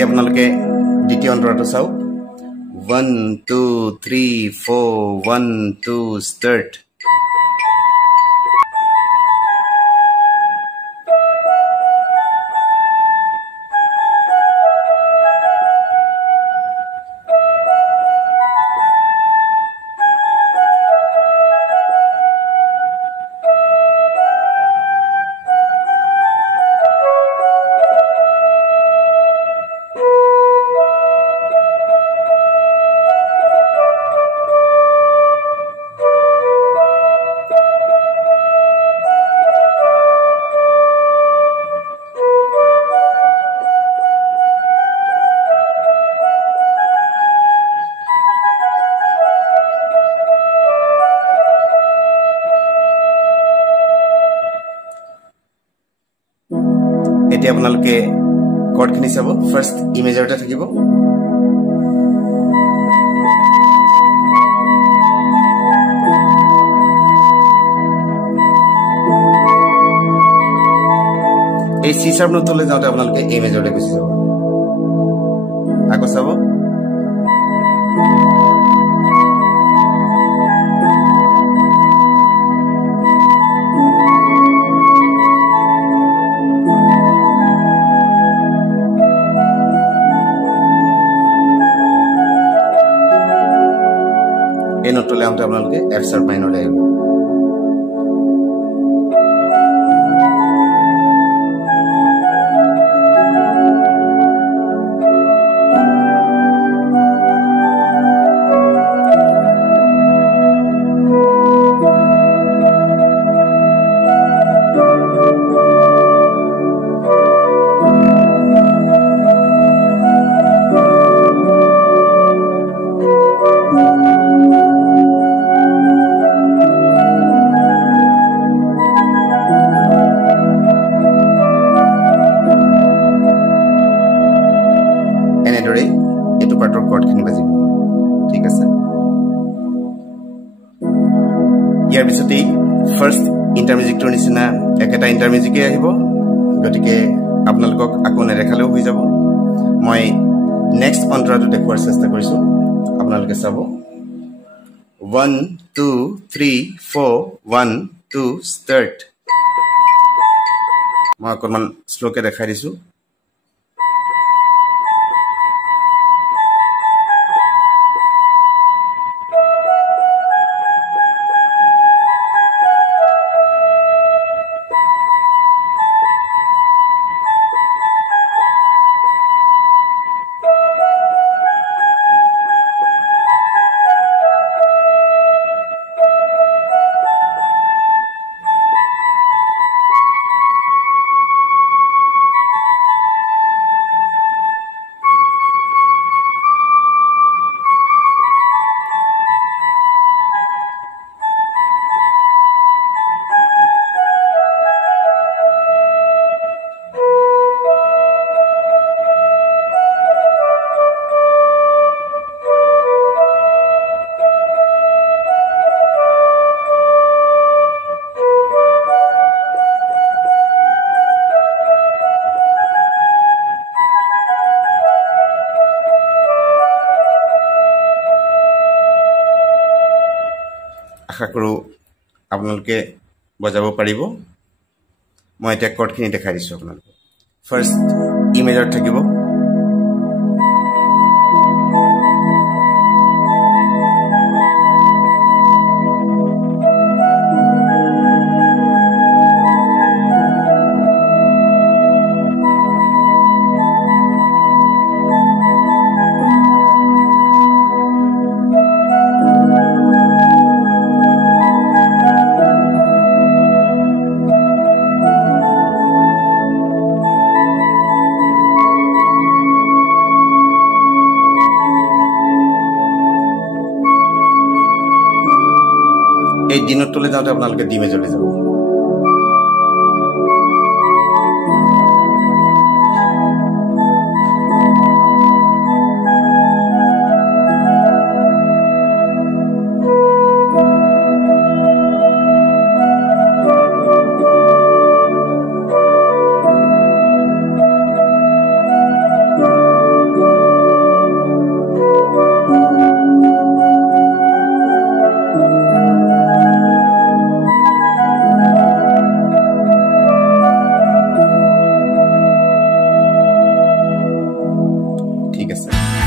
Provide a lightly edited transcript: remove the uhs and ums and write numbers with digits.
এতিয়া আপোনালোকে দ্বিতীয় অন্তৰাটো চাওক 1 2 3 4 1 2 start এতিয়া আপোনালোকে কৰ্ডখিনি চাব ফাৰ্স্ট ইমেজৰতে থাকিব এই সি শাৰ্প নোটলে যাওঁতে আপোনালোকে এই মেজৰলৈ গুচি যাব আকৌ চাব এই নোটলে আহোঁতে আপোনালোকে এফ শাৰ্প মাইনৰলৈ আহিব এইটো পাৰ্টৰ কৰ্ডখিনি বাজিব ঠিক আছে ইয়াৰ পিছতেই ফাৰ্স্ট ইণ্টাৰমিউজিকটোৰ নিচিনা একেটা ইণ্টাৰমিউজিকে আহিব গতিকে আপোনালোকক আকৌ নেদেখালেও হৈ যাব মই নেক্সট অন্তৰাটো দেখুৱাৰ চেষ্টা কৰিছো আপোনালোকে চাব 1 2 3 4 1 2 start মই অকণমান শ্লোকে দেখাই দিছো আশা কৰোঁ আপোনালোকে বজাব পাৰিব মই এটা কৰ্ডখিনি দেখাই দিছোঁ আপোনালোকক ফাৰ্স্ট ইমেজত থাকিব এই দিনত তলে যাওঁতে আপোনালোকে ডি মেজৰলৈ যাব ঠিক আছে